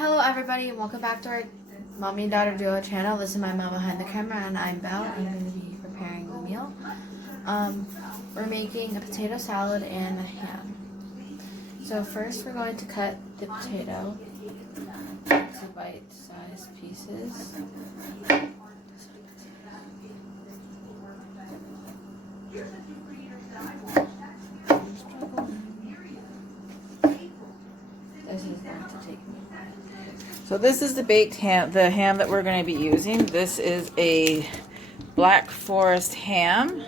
Hello everybody and welcome back to our mommy and daughter duo channel. This is my mom behind the camera and I'm Belle. I'm going to be preparing the meal. We're making a potato salad and a ham. So first we're going to cut the potato into bite-sized pieces. This is going to take me. So this is the baked ham, the ham that we're going to be using. This is a Black Forest ham.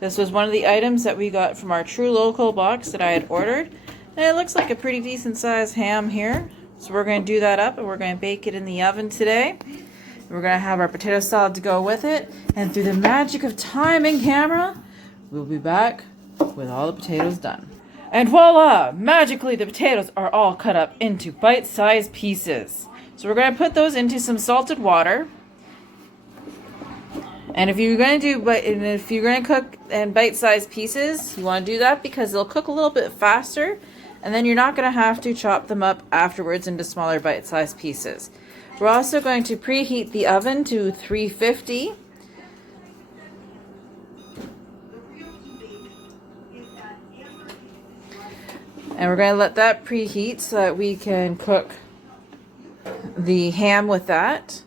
This was one of the items that we got from our True Local box that I had ordered. And it looks like a pretty decent sized ham here. So we're going to do that up and we're going to bake it in the oven today. We're going to have our potato salad to go with it. And through the magic of time and camera, we'll be back with all the potatoes done. And voila! Magically, the potatoes are all cut up into bite-sized pieces. So we're going to put those into some salted water. And if you're going to cook in bite-sized pieces, you want to do that because they'll cook a little bit faster, and then you're not going to have to chop them up afterwards into smaller bite-sized pieces. We're also going to preheat the oven to 350. And we're going to let that preheat so that we can cook the ham with that.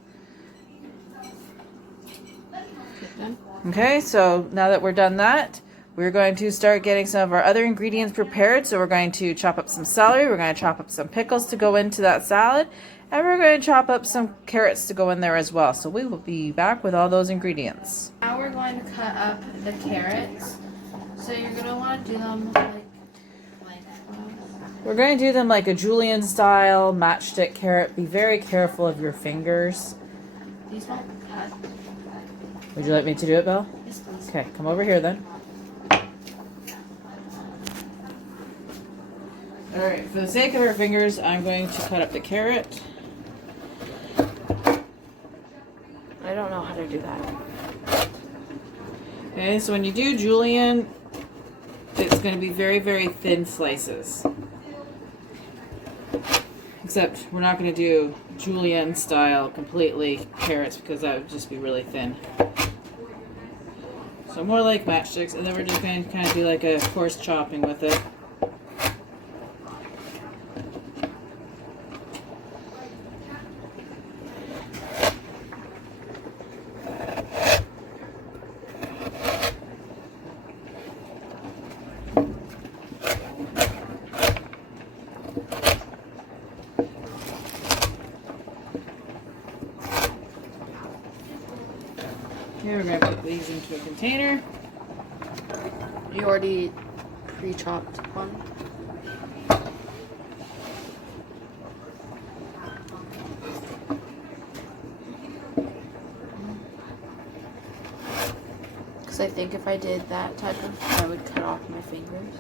Okay, so now that we're done that, we're going to start getting some of our other ingredients prepared. So we're going to chop up some celery, we're going to chop up some pickles to go into that salad, and we're going to chop up some carrots to go in there as well. So we will be back with all those ingredients. Now we're going to cut up the carrots. So you're going to want to do them like We're going to do them like a julienne style matchstick carrot. Be very careful of your fingers. These won't cut. Would you like me to do it, Belle? Yes, please. Okay, come over here then. Alright, for the sake of our fingers, I'm going to cut up the carrot. I don't know how to do that. Okay, so when you do julienne, it's going to be very, very thin slices. Except we're not going to do julienne style completely carrots because that would just be really thin. So more like matchsticks, and then we're just going to kind of do like a coarse chopping with it. Okay, we're going to put these into a container. You already pre-chopped one? Because I think if I did that type of, I would cut off my fingers.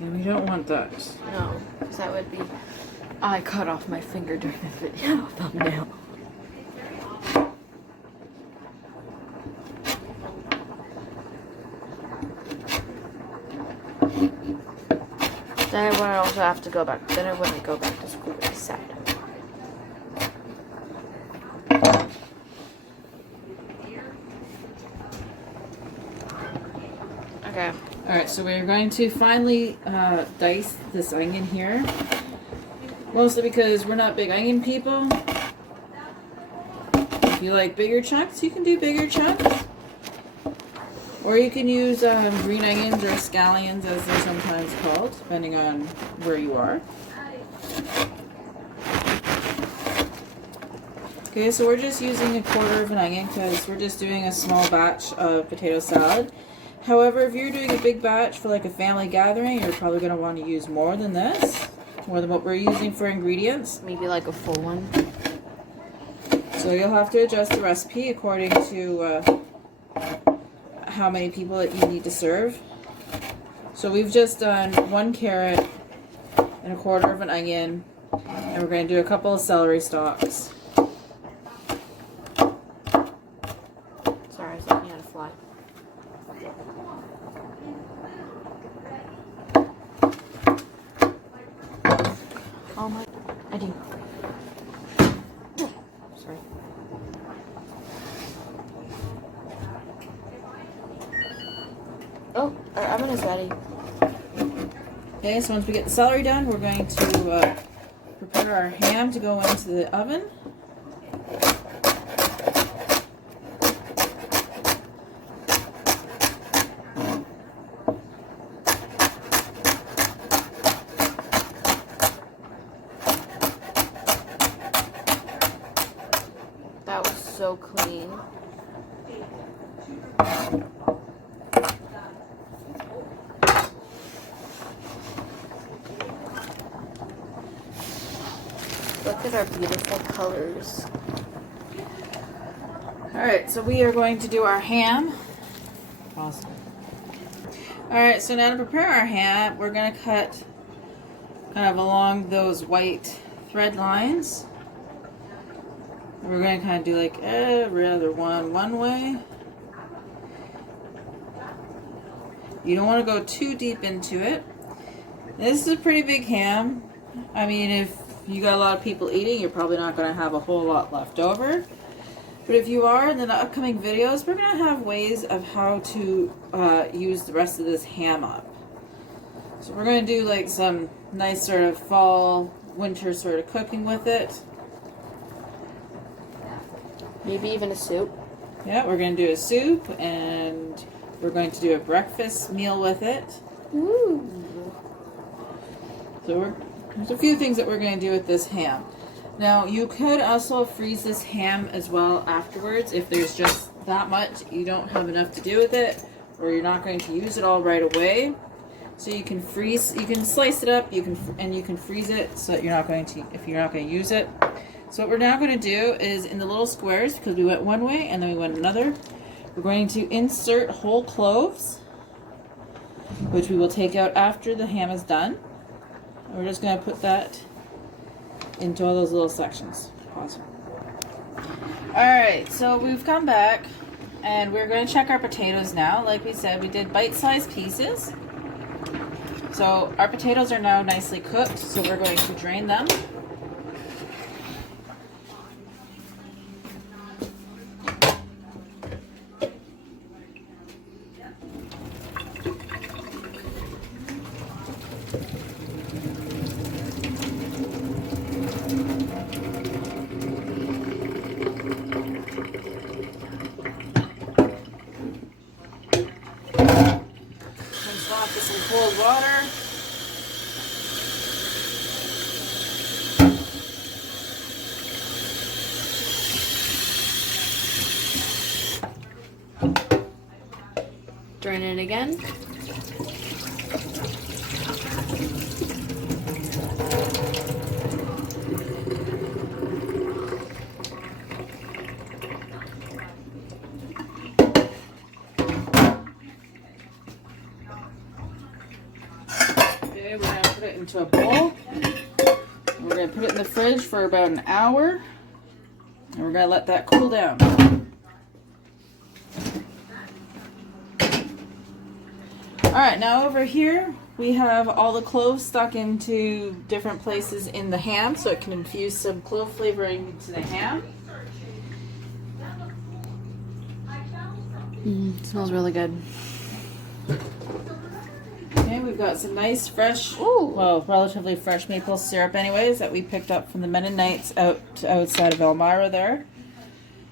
And we don't want that. No, because that would be, I cut off my finger during the video thumbnail. Then I wouldn't also have to go back. Then I wouldn't go back to school. It'd be sad. Okay. Alright, so we're going to finally dice this onion here. Mostly because we're not big onion people. If you like bigger chunks, you can do bigger chunks. Or you can use green onions or scallions, as they're sometimes called, depending on where you are. Okay, so we're just using 1/4 of an onion because we're just doing a small batch of potato salad. However, if you're doing a big batch for like a family gathering, you're probably going to want to use more than this, more than what we're using for ingredients. Maybe like a full one. So you'll have to adjust the recipe according to how many people that you need to serve. So we've just done 1 carrot and 1/4 of an onion, and we're going to do a couple of celery stalks. Sorry, I was looking at a fly. Oh my, I do. Oh, our oven is ready. Okay, so once we get the celery done, we're going to prepare our ham to go into the oven. That was so clean. Look at our beautiful colors. Alright, so we are going to do our ham. Awesome. Alright, so now to prepare our ham, we're going to cut kind of along those white thread lines. We're going to kind of do like every other one way. You don't want to go too deep into it. This is a pretty big ham. I mean, if you got a lot of people eating, you're probably not going to have a whole lot left over. But if you are, in the upcoming videos, we're going to have ways of how to use the rest of this ham up. So we're going to do like some nice sort of fall, winter sort of cooking with it. Maybe even a soup. Yeah, we're going to do a soup, and we're going to do a breakfast meal with it. Ooh. So there's a few things that we're going to do with this ham. Now, you could also freeze this ham as well afterwards if there's just that much you don't have enough to do with it, or you're not going to use it all right away. So you can slice it up, you can freeze it so that you're not going to use it. So what we're now going to do is, in the little squares, because we went one way and then we went another, we're going to insert whole cloves, which we will take out after the ham is done. And we're just going to put that into all those little sections. Awesome. Alright, so we've come back and we're going to check our potatoes now. Like we said, we did bite-sized pieces. So our potatoes are now nicely cooked, so we're going to drain them. Rinse off with some cold water. Drain it again. Okay, we're going to put it into a bowl. We're going to put it in the fridge for about an hour. And we're going to let that cool down. Alright, now over here we have all the cloves stuck into different places in the ham, so it can infuse some clove flavoring into the ham. Smells really good. Okay, we've got some nice fresh, relatively fresh maple syrup anyways that we picked up from the Mennonites outside of Elmira there.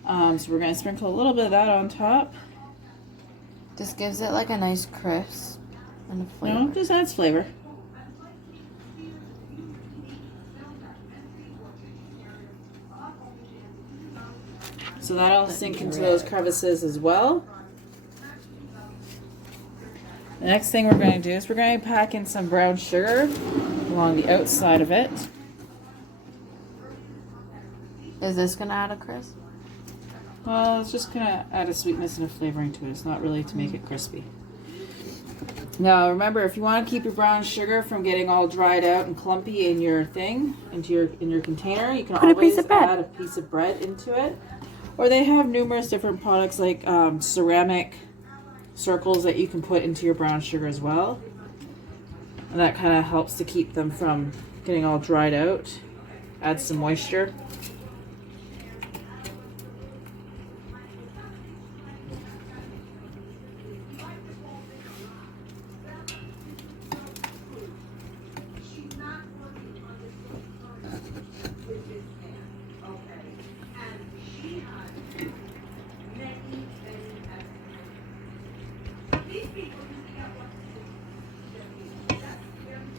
So we're going to sprinkle a little bit of that on top. This gives it like a nice crisp and a flavor. No, just adds flavor. So that'll sink into those crevices as well. The next thing we're going to do is we're going to pack in some brown sugar along the outside of it. Is this going to add a crisp? Well, it's just going to add a sweetness and a flavoring to it. It's not really to make it crispy. Now, remember, if you want to keep your brown sugar from getting all dried out and clumpy in your in your container, you can always add a piece of bread into it. Or they have numerous different products like ceramic circles that you can put into your brown sugar as well. And that kind of helps to keep them from getting all dried out. Add some moisture.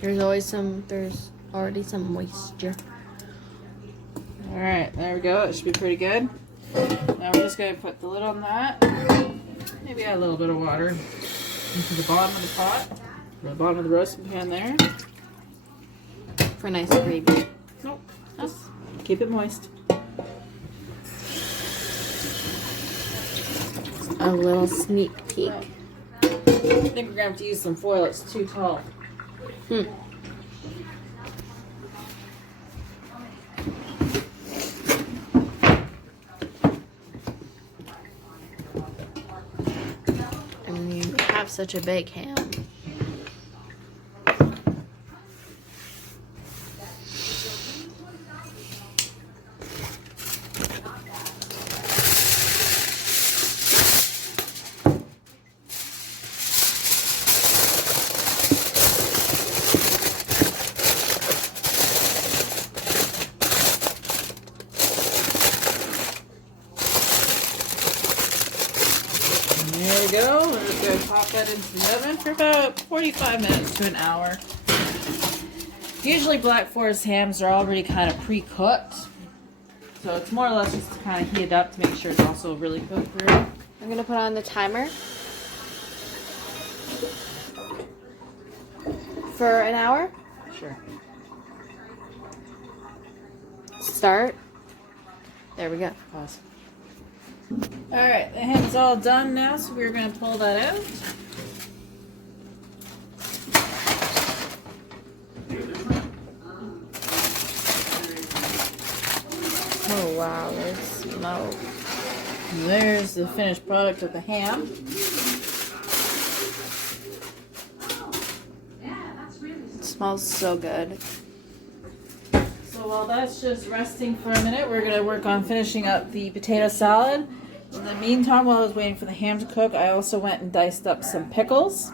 There's already some moisture. Alright, there we go. It should be pretty good. Now we're just going to put the lid on that. Maybe add a little bit of water into the bottom of the pot. Or the bottom of the roasting pan there. For nice gravy. Nope. Just keep it moist. A little sneak peek. I think we're going to have to use some foil. It's too tall. And you have such a big ham. There we go. We're just going to pop that into the oven for about 45 minutes to an hour. Usually Black Forest hams are already kind of pre-cooked. So it's more or less just to kind of heat it up to make sure it's also really cooked through. I'm going to put on the timer for an hour. Sure. Start. There we go. Pause. Alright, the ham's all done now, so we're going to pull that out. Oh wow, there's smoke. And there's the finished product of the ham. It smells so good. So while that's just resting for a minute, we're going to work on finishing up the potato salad. In the meantime, while I was waiting for the ham to cook, I also went and diced up some pickles.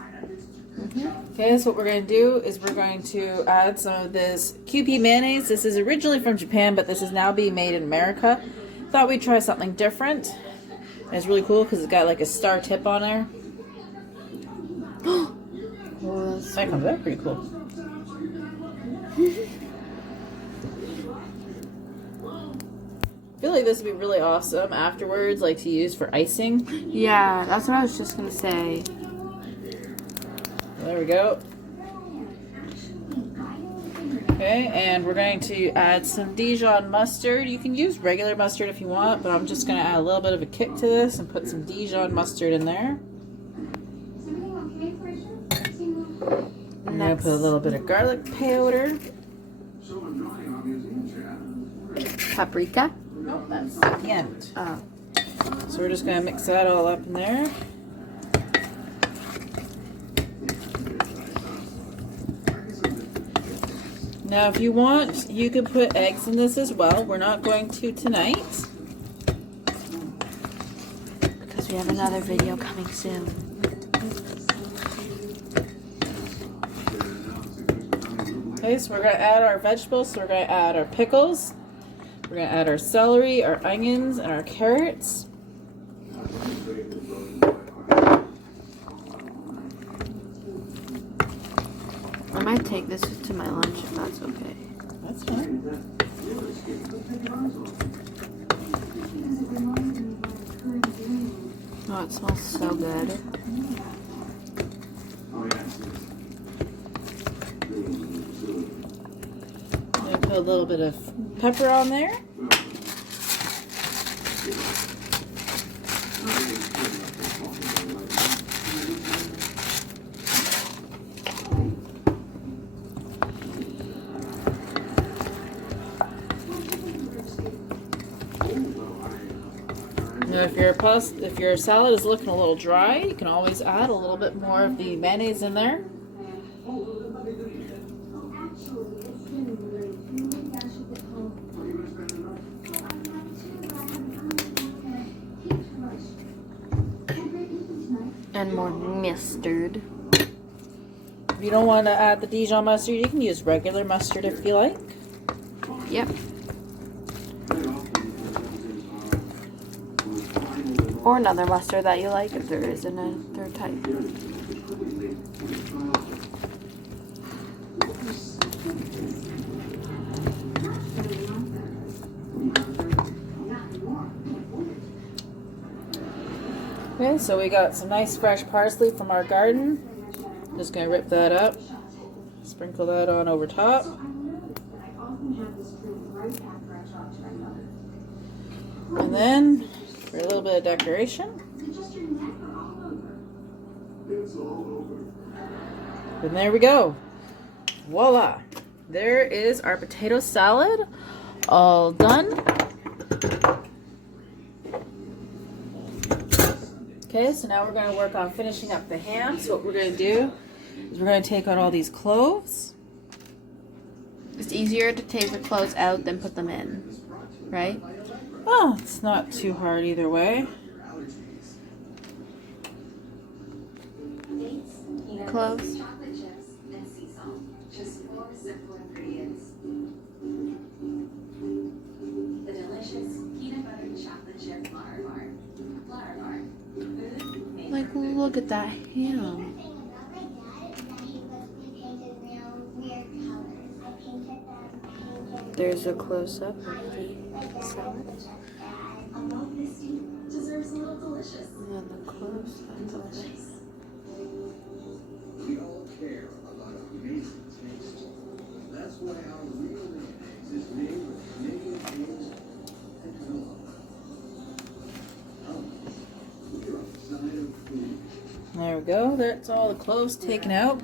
Okay, so what we're going to do is we're going to add some of this QP mayonnaise. This is originally from Japan, but this is now being made in America. Thought we'd try something different. And it's really cool because it's got like a star tip on there. Oh, that's That comes out pretty cool. I feel like this would be really awesome afterwards, like to use for icing. yeah, that's what I was just gonna say. There we go. Okay, and we're going to add some Dijon mustard. You can use regular mustard if you want, but I'm just going to add a little bit of a kick to this and put some Dijon mustard in there. I'm going to put a little bit of garlic powder. Paprika. Nope, that's at the end. Oh. So we're just going to mix that all up in there. Now, if you want, you could put eggs in this as well. We're not going to tonight. Because we have another video coming soon. Okay, so we're going to add our vegetables. So we're going to add our pickles. We're going to add our celery, our onions, and our carrots. I might take this to my lunch if that's okay. That's fine. Oh, it smells so good. I'm going to put a little bit of pepper on there. Now, if your salad is looking a little dry, you can always add a little bit more of the mayonnaise in there. And more mustard. If you don't want to add the Dijon mustard, you can use regular mustard if you like. Yep. Or another mustard that you like if there isn't a third type. Okay, so we got some nice fresh parsley from our garden. Just gonna rip that up, sprinkle that on over top. And then, for a little bit of decoration. And there we go. Voila. There is our potato salad, all done. Okay, so now we're going to work on finishing up the ham. So what we're going to do is we're going to take out all these cloves. It's easier to take the clothes out than put them in, right? Oh, it's not too hard either way. Cloves. Like, look at that ham. There's a close-up of the salad. And then the close-up of it. We all care about amazing taste. That's why our real mayonnaise is made with Canadian eggs and canola. We're outside of food. There we go. That's all the cloves taken out.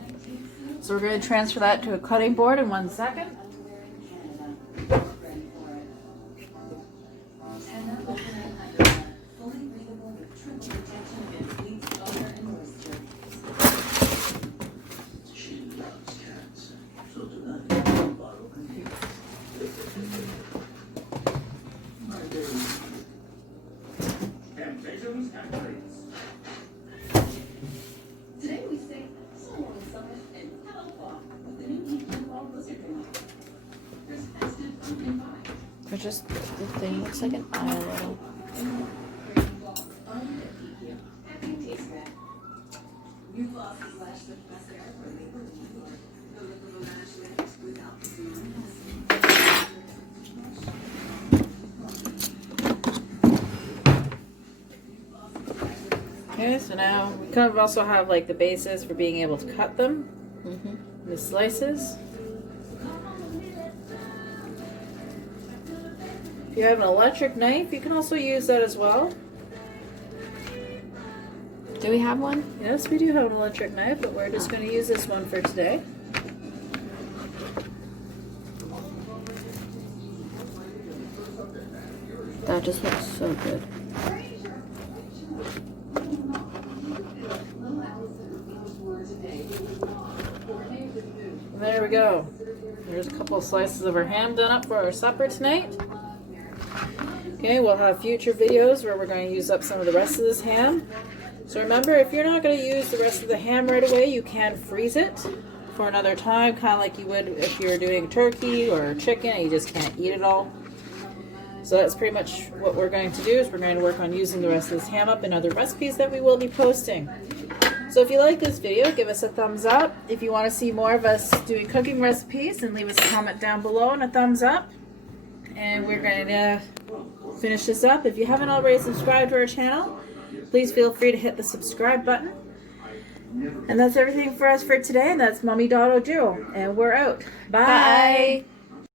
So we're going to transfer that to a cutting board in 1 second. Today we sing so long summer and hello fall with the new Ep.11 blizzard drink. There's festive pumpkin pie. Or just the thing looks like an eye a little. Happy taste back. New glosses lash the mascara for Maybelline or the look of a lash lift without the serum. Okay, so now we kind of also have like the basis for being able to cut them into slices. If you have an electric knife, you can also use that as well. Do we have one? Yes, we do have an electric knife, but we're just going to use this one for today. That just looks so good. And there we go. There's a couple of slices of our ham done up for our supper tonight. Okay, we'll have future videos where we're going to use up some of the rest of this ham. So remember, if you're not going to use the rest of the ham right away, you can freeze it for another time, kind of like you would if you're doing turkey or chicken and you just can't eat it all. So that's pretty much what we're going to do, is we're going to work on using the rest of this ham up in other recipes that we will be posting. So if you like this video, give us a thumbs up. If you want to see more of us doing cooking recipes, then leave us a comment down below and a thumbs up. And we're going to finish this up. If you haven't already subscribed to our channel, please feel free to hit the subscribe button. And that's everything for us for today. And that's Mommy Dotto Jewel. And we're out. Bye. Bye.